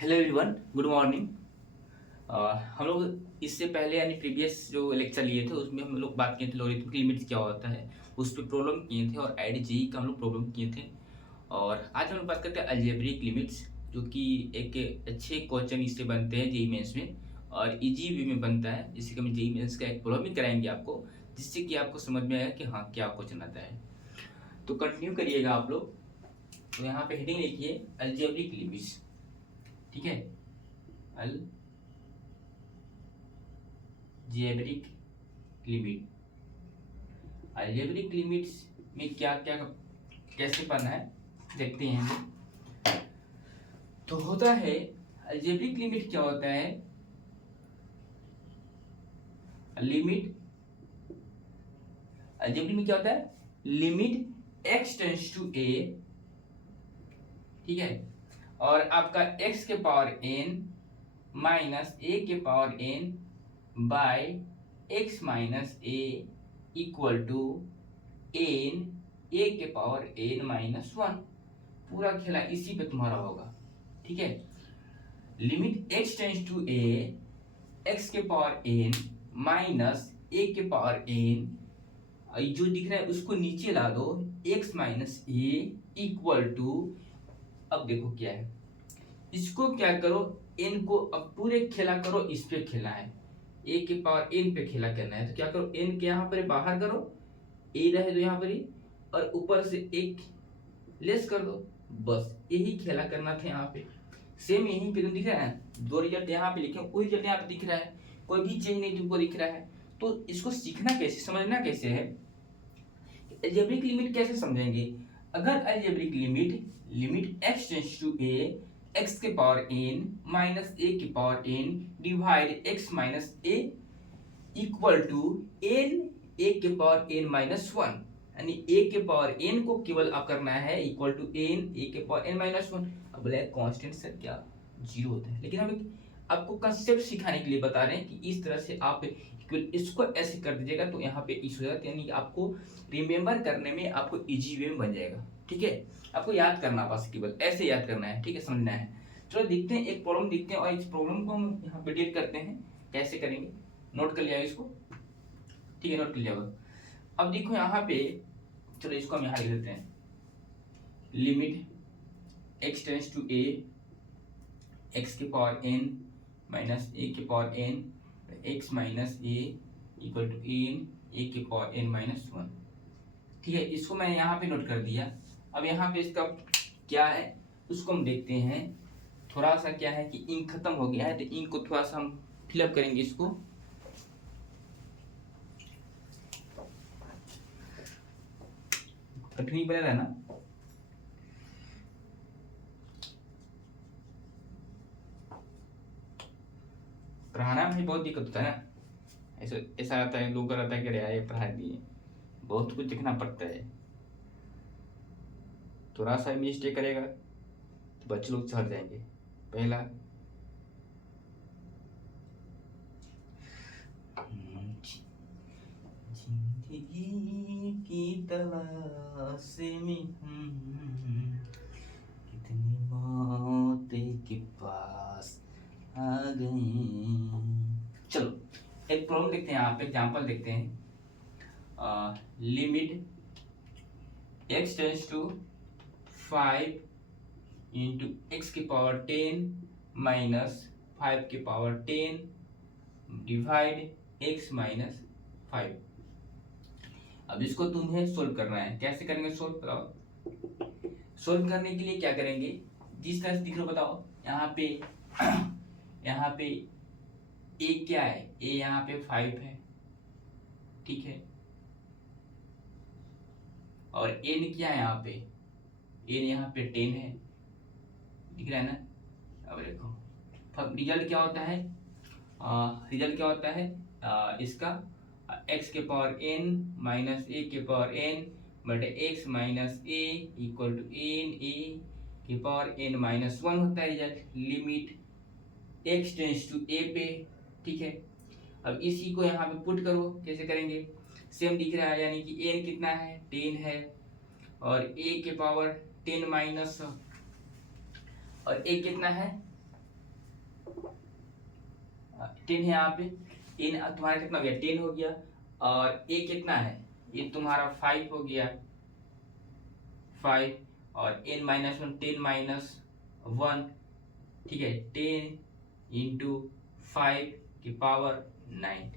Hello everyone, good morning. हम लोग इससे पहले यानी प्रीवियस जो लेक्चर लिए थे उसमें हम लोग बात किए थे लॉगरिथम की लिमिट्स क्या होता है, उस पर प्रॉब्लम किए थे और आईडीजेई का हम लोग प्रॉब्लम किए थे। और आज हम लोग बात करते हैं अलजेब्रिक लिमिट्स, जो कि एक अच्छे क्वेश्चन इससे बनते हैं जेई मेंस में और इजी वे में बनता है, जिससे कि हम जेई मेंस का एक प्रॉब्लम भी कराएंगे आपको, जिससे कि आपको समझ में आएगा कि हाँ क्या क्वेश्चन आता है। तो कंटिन्यू करिएगा आप लोग। तो यहाँ पे हेडिंग लिखिए अलजेब्रिक लिमिट्स, ठीक है। अलजेब्रिक लिमिट, अलजेब्रिक लिमिट्स में क्या क्या कैसे पढ़ना है देखते हैं हम। तो होता है अलजेब्रिक लिमिट क्या होता है, लिमिट अलजेब्रिक में क्या होता है, limit x tends to a, ठीक है, और आपका x के पावर n माइनस a के power n by x minus a equal to n a के पावर n माइनस 1। पूरा खेला इसी पे तुम्हारा होगा, ठीक है। Limit x tends to a, x के पावर n माइनस a के पावर n, जो दिख रहा है उसको नीचे ला दो, x minus a equal to, अब देखो क्या है, इसको क्या करो, n को अब पूरे खेला करो, इस पे खेलना है, a के पावर n पे खेला करना है। तो क्या करो, n के यहाँ पर बाहर करो, a रहे तो यहाँ पर ही, और ऊपर से एक लेस कर दो, बस यही खेला करना था। यहाँ पे सेम यही पे दिख रहा है, दो रिजल्ट यहाँ पे लिखे, वही रिजल्ट यहाँ पे दिख रहा है, कोई भी चेंज नहीं तुमको दिख रहा है। तो इसको सीखना कैसे, समझना कैसे है, अलजेब्रिक लिमिट कैसे समझेंगे। अगर algebraic limit x tends to a, x के पावर n माइनस a के power n divide x minus a equal to n a के पावर n माइनस 1, यानी a के पावर n को केवल आप करना है इक्वल टू n a के पावर n माइनस 1। अब बोले कांस्टेंट से क्या जीरो होता है, लेकिन हम आपको कंसेप्ट सिखाने के लिए बता रहे हैं कि इस तरह से आप इसको ऐसे कर दीजिएगा तो यहाँ पे इस हो जाता है, यानी कि आपको रिमेम्बर करने में आपको इजी वे में बन जाएगा, ठीक है। आपको याद करना, बस केवल ऐसे याद करना है, ठीक है, समझना है। चलो देखते हैं, एक प्रॉब्लम देखते हैं और इस प्रॉब्लम को हम यहाँ पे डील करते हैं, कैसे करेंगे। नोट कर लिया इसको, ठीक है, नोट कर लिया होगा। अब देखो यहाँ पे, चलो इसको हम यहाँ लिख देते हैं, limit x tends to a, x के पावर n माइनस a के power n, x minus a equal to n a के पावर n माइनस 1, ठीक है। इसको मैं यहाँ पे नोट कर दिया। अब यहाँ पे इसका क्या है उसको हम देखते हैं। थोड़ा सा क्या है कि इंक खत्म हो गया है, तो इंक को थोड़ा सा हम फिलअप करेंगे इसको। कठिन बने रहना, पढ़ाना में बहुत दिक्कत होता है ना, ऐसा ऐसा आता है, लोग रहता है कि अरे यार पढ़ा दिए, बहुत कुछ देखना पड़ता है। थोड़ा सा मिस्टेक करेगा तो बच्चे लोग चढ़ जाएंगे। पहला जिंदगी की तलाश में कितनी मौतें के पास आ गए। चलो एक प्रॉब्लम देखते हैं, यहाँ पे एग्जांपल देखते हैं। Limit x tends to 5 into x की पावर 10 माइनस 5 की पावर 10 डिवाइड x माइनस 5। अब इसको तुम्हें सोल्व करना है, कैसे करेंगे सोल्व बताओ। सोल्व करने के लिए क्या करेंगे, जिस तरह से दिख रहा बताओ, यहाँ पे यहाँ पे a क्या है, a यहाँ पे 5 है, ठीक है, और n क्या है यहाँ पे, n यहाँ पे 10 है, दिख रहा है ना। अब देखो रिजल्ट क्या होता है, रिजल्ट क्या होता है, इसका x के पावर n माइनस a के पावर n बटे x minus a equal to n a के पावर n माइनस 1 होता है result, limit x tends to a पे, ठीक है। अब इसी को यहाँ पे पुट करो, कैसे करेंगे, सेम दिख रहा है, यानी कि n कितना है 10 है, और a के पावर 10 माइनस, और a कितना है 10 है यहाँ पे, n तुम्हारा कितना हो गया 10 हो गया, और a कितना है, ये तुम्हारा 5 हो गया 5, और n माइनस 1 10 माइनस 1, ठीक है 10 इंटू 5 की पावर 9,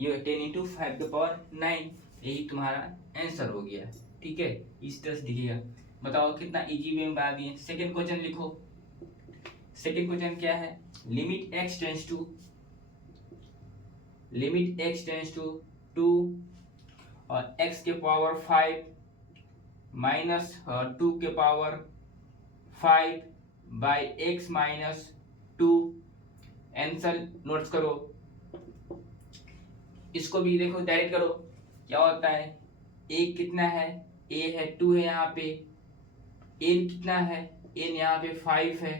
ये 10 इंटू 5 की पावर 9, यही तुम्हारा आंसर हो गया। ठीक है, इस तरह से दिखेगा। बताओ कितना इजी वे में बना दिए। सेकंड क्वेश्चन लिखो। सेकंड क्वेश्चन क्या है, लिमिट x टेंस टू 2 और x के पावर 5 माइनस 2 के power 5 by x minus 2। Answer notes करो। इसको भी देखो डायरेक्ट करो, क्या होता है, a कितना है, a है 2 है यहाँ पे, n कितना है, n यहाँ पे 5 है।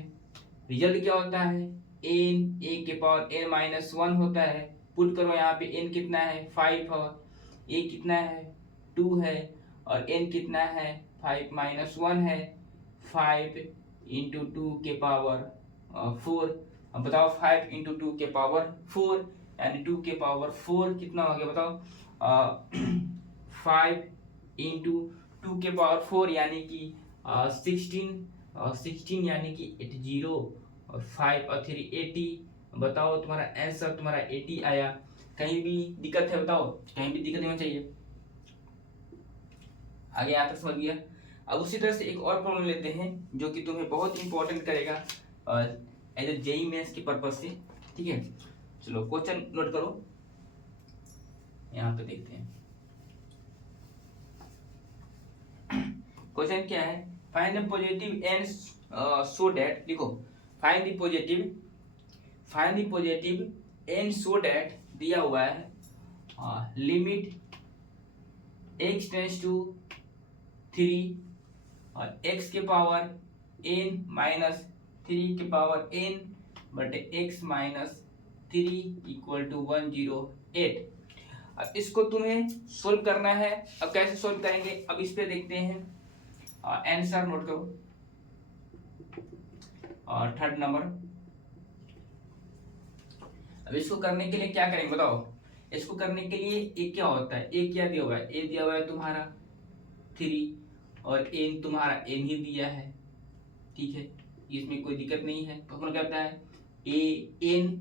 रिजल्ट क्या होता है, n a के पावर n माइनस 1 होता है। पुट करो यहाँ पे, n कितना है 5 और a कितना है 2 है, और n कितना है 5 माइनस 1 है, 5 इंटू 2 के पावर 4। अब बताओ 5 इंटू 2 के पावर 4 यानी 2 के पावर 4 कितना हो गया बताओ, 5 इंटू 2 के पावर 4 यानी कि 16 यानी कि 80, और 5 और 3 80। बताओ तुम्हारा आंसर तुम्हारा 80 आया। कहीं भी दिक्कत है बताओ, कहीं भी दिक्कत नहीं होनी चाहिए। आगे यहाँ तक समझ गया। अब उसी तरह से एक और प्रॉब्लम लेते हैं जो कि तुम्हें बहुत इंपॉर्टेंट करेगा एज ए जेईई मेंस के पर्पज से। ठीक है, चलो क्वेश्चन नोट करो, यहाँ पे देखते हैं। क्वेश्चन क्या है, find the positive and so that, लिखो find the positive and so that दिया हुआ है लिमिट x टेंस टू 3 और x के पावर n माइनस 3 के पावर n बटे x माइनस 3 इक्वल टू 108। अब इसको तुम्हें सोल्व करना है। अब कैसे सोल्व करेंगे, अब इस पे देखते हैं। आंसर नोट करो। और थर्ड नंबर, अब इसको करने के लिए क्या करेंगे बताओ। इसको करने के लिए ए क्या होता है, ए क्या दिया हुआ है, ए दिया हुआ है तुम्हारा 3 और एन तुम्हारा एन ही दिया है। ठीक है, इसमें कोई दिक्कत नहीं है। तो क्या होता है, ए एन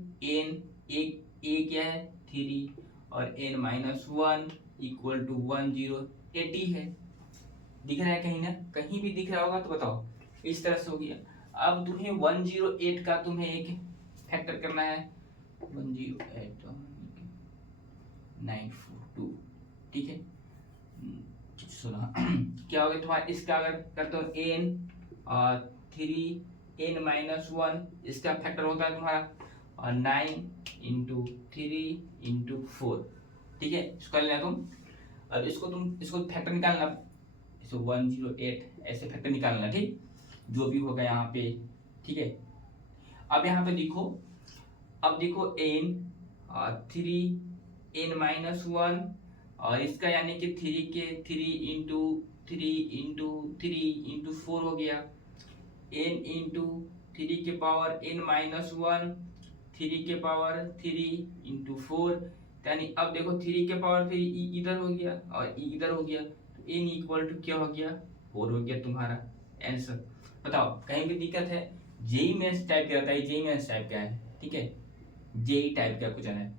ए क्या है 3 और n माइनस 1 इक्वल टू 1080 है। दिख रहा है कहीं ना कहीं भी दिख रहा होगा तो बताओ। इस तरह से हो गया। अब तुम्हें 108 का तुम्हें एक फैक्टर करना है, 108,942। ठीक है, सुना क्या हो गया तुम्हारा, इसका अगर करते हो n और 3 n माइनस 1, इसका फैक्टर होता है तुम्हारा और 9 इंटू 3 इंटू 4। ठीक है, इसको कर लेना तुम। अब इसको फैक्टर निकालना, इसको 108 ऐसे फैक्टर निकालना। ठीक, जो भी होगा यहाँ पे। ठीक है, अब यहाँ पे देखो, अब देखो n और 3 n माइनस 1 और इसका यानी कि 3 के 3 इंटू 3 इंटू 4 हो गया, n इंटू 3 के पावर n माइनस 1, 3 के पावर 3 इंटू 4, यानी अब देखो 3 के पावर 3 इधर हो गया और इधर हो गया, तो n इक्वल टू क्या हो गया 4 हो गया तुम्हारा आंसर। बताओ कहीं भी दिक्कत है। जेई मेंस टाइप का रहता है, जेई मेंस टाइप का है। ठीक है, जेई टाइप का क्वेश्चन है।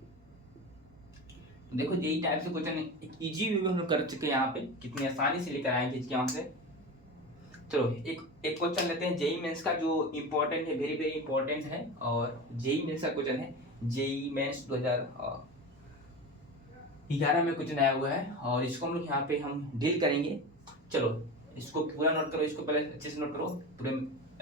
तो देखो जेई टाइप से क्वेश्चन एक इजी वे में हम लोग कर चुके हैं। यहाँ पे कितनी आसानी से लेकर आएंगे इसके यहाँ से। चलो एक क्वेश्चन लेते हैं जेई मेंस का जो इम्पोर्टेंट है, वेरी वेरी इंपॉर्टेंट है। और जेई मेंस का क्वेश्चन है, जेई मेंस 2011 में क्वेश्चन आया हुआ है और इसको हम लोग यहाँ पे हम डील करेंगे। चलो इसको पूरा नोट करो, इसको पहले अच्छे से नोट करो, पूरे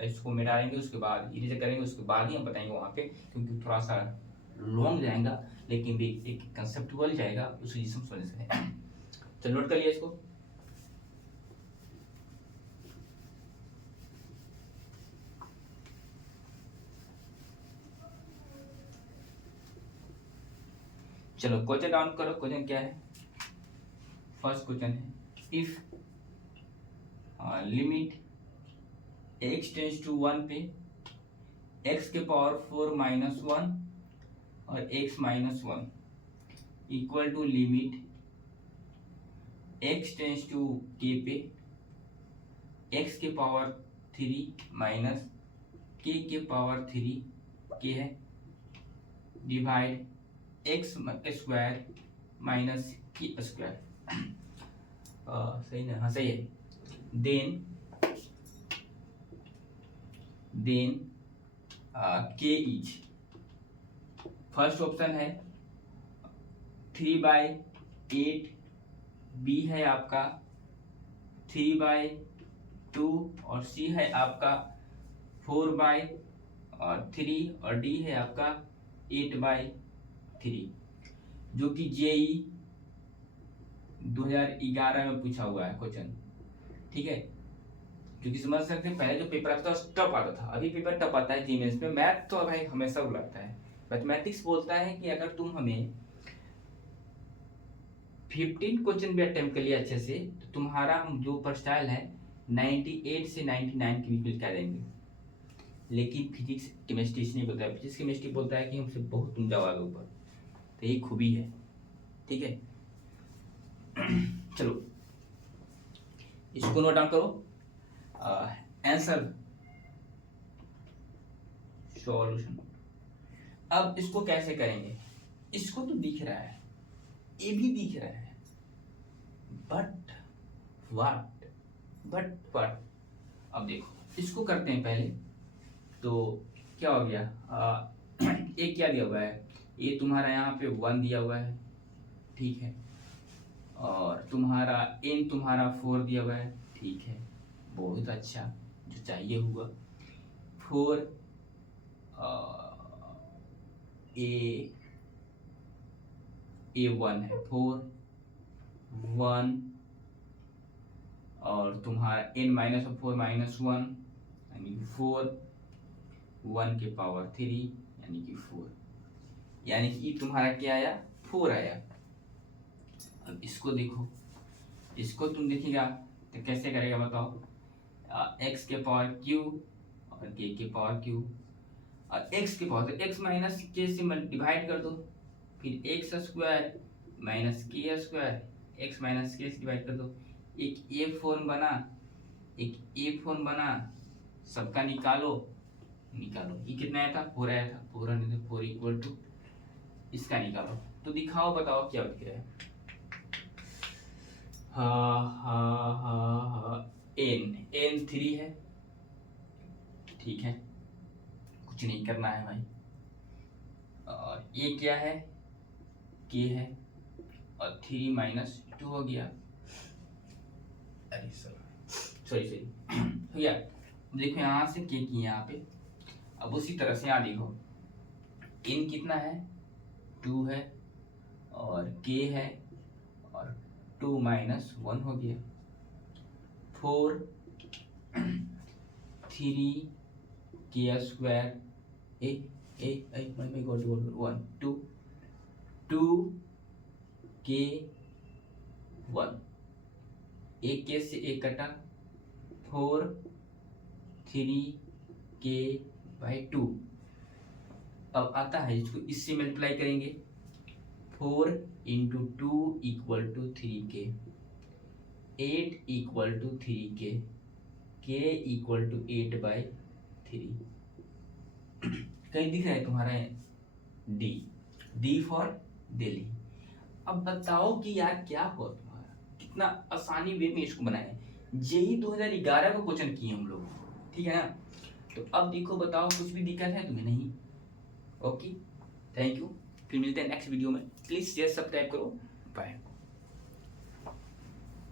इसको मिटाएंगे, उसके बाद इरेजर करेंगे, उसके बाद ही हम बताएंगे वहाँ पे, क्योंकि थोड़ा सा लॉन्ग जाएगा लेकिन भी एक कंसेप्चुअल जाएगा, उस वजह से हम समझ सकें। चलो नोट कर लिया इसको। चलो क्वेश्चन डाउन करो। क्वेश्चन क्या है, फर्स्ट क्वेश्चन है, if limit x tends to 1 पे x के पावर 4 माइनस 1 और x minus 1 equal to limit x tends to k पे x के पावर 3 माइनस k के पावर 3 k है divide x square minus k square सही ना? हाँ सही है। Then k is first option है 3/8 b है आपका 3/2 और c है आपका 4/3 और d है आपका 8/3 जो कि जेई 2011 में पूछा हुआ है क्वेश्चन। ठीक है, क्योंकि समझ सकते हैं पहले जो पेपर आता था टफ आता था, अभी पेपर टफ आता है जीमेंस में। मैथ तो भाई हमेशा उलझता है। मैथमेटिक्स बोलता है कि अगर तुम हमें 15 क्वेश्चन भी अटेम्प्ट कर लिया अच्छे से तो तुम्हारा जो परस्टाइल है 98 से 99 के बीच में क्या देंगे। लेकिन फिजिक्स केमिस्ट्री नहीं बोलता है, फिजिक्स केमिस्ट्री बोलता है कि हमसे बहुत तुम जाओ आगे ऊपर। तो ये खूबी है। ठीक है, चलो इसको नोट डाउन करो। Answer solution. अब इसको कैसे करेंगे? इसको तो दिख रहा है, ये भी दिख रहा है, बट व्हाट। अब देखो इसको करते हैं पहले। तो क्या हो गया, एक क्या दिया हुआ है, ये तुम्हारा यहाँ पे 1 दिया हुआ है। ठीक है, और तुम्हारा n तुम्हारा 4 दिया हुआ है। ठीक है, बहुत अच्छा, जो चाहिए हुआ। 4 a1 है 4 1 और तुम्हारा n माइनस 4 माइनस 1 यानी कि 4 1 के पावर 3 यानी कि 4, यानी कि तुम्हारा क्या आया 4 आया। अब इसको देखो, इसको तुम देखिएगा तो कैसे करेगा बताओ। x के पावर q और k के पावर q और x के पावर, तो x माइनस k से डिवाइड कर दो, फिर x square minus k square x minus k से डिवाइड कर दो। एक a फॉर्म बना, एक a फॉर्म बना, सबका निकालो। ये कितना आया था 4 आया था, 4 आने तो 4 इक्वल टू इसका निकालो। तो दिखाओ बताओ क्या दिख रहा है। n 3 है। ठीक है, कुछ नहीं करना है भाई। और ये क्या है k है और 3 माइनस 2 हो गया। अरे सॉरी भैया, देखो यहाँ से k की यहाँ पे। अब उसी तरह से यहाँ देखो n कितना है 2 है और k है और 2 माइनस 1 हो गया। 4 3 k स्क्वायर 1 2 k 1 एक के से एक कटा 4 3 k बाई 2। अब आता है इसको इससे मल्टीप्लाई करेंगे। 4 into 2 equal to 3k, 8 equal to 3k, k equal to 8/3। कहीं दिख रहा है तुम्हारा डी फॉर दिल्ली। अब बताओ कि यार क्या हुआ तुम्हारा, कितना आसानी वे में इसको बनाए। जेई 2011 का क्वेश्चन किए हम लोग, ठीक है ना। तो अब देखो बताओ कुछ भी दिक्कत है तुम्हें? नहीं। ओके, थैंक यू, फिर मिलते हैं नेक्स्ट वीडियो में। प्लीज शेयर सब्सक्राइब करो, बाय।